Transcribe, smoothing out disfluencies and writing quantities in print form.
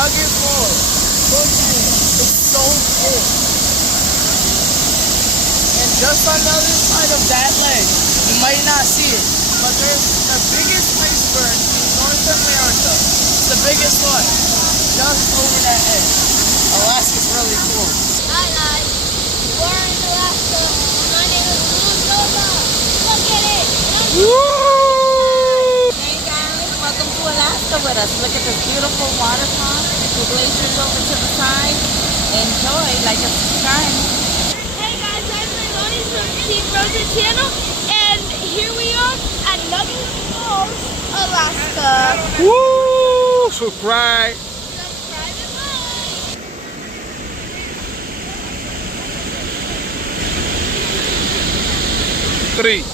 Nugget Falls. Look at it. It's so cool. And just on the other side of that ledge, you might not see it, but there's the biggest iceberg in North America. It's the biggest one. Just over that edge. Alaska's really cool. Hi guys, we're in Alaska. My name is Nova. Look at it. Woo! Hey guys, welcome to Alaska with us. Look at this beautiful waterfall. The glacier's over to the side. Enjoy, like and subscribe. Hey guys, I'm Melanie from Team Rosa Channel, and here we are at Nugget Falls, Alaska. Woo! Subscribe. Subscribe and like. 3,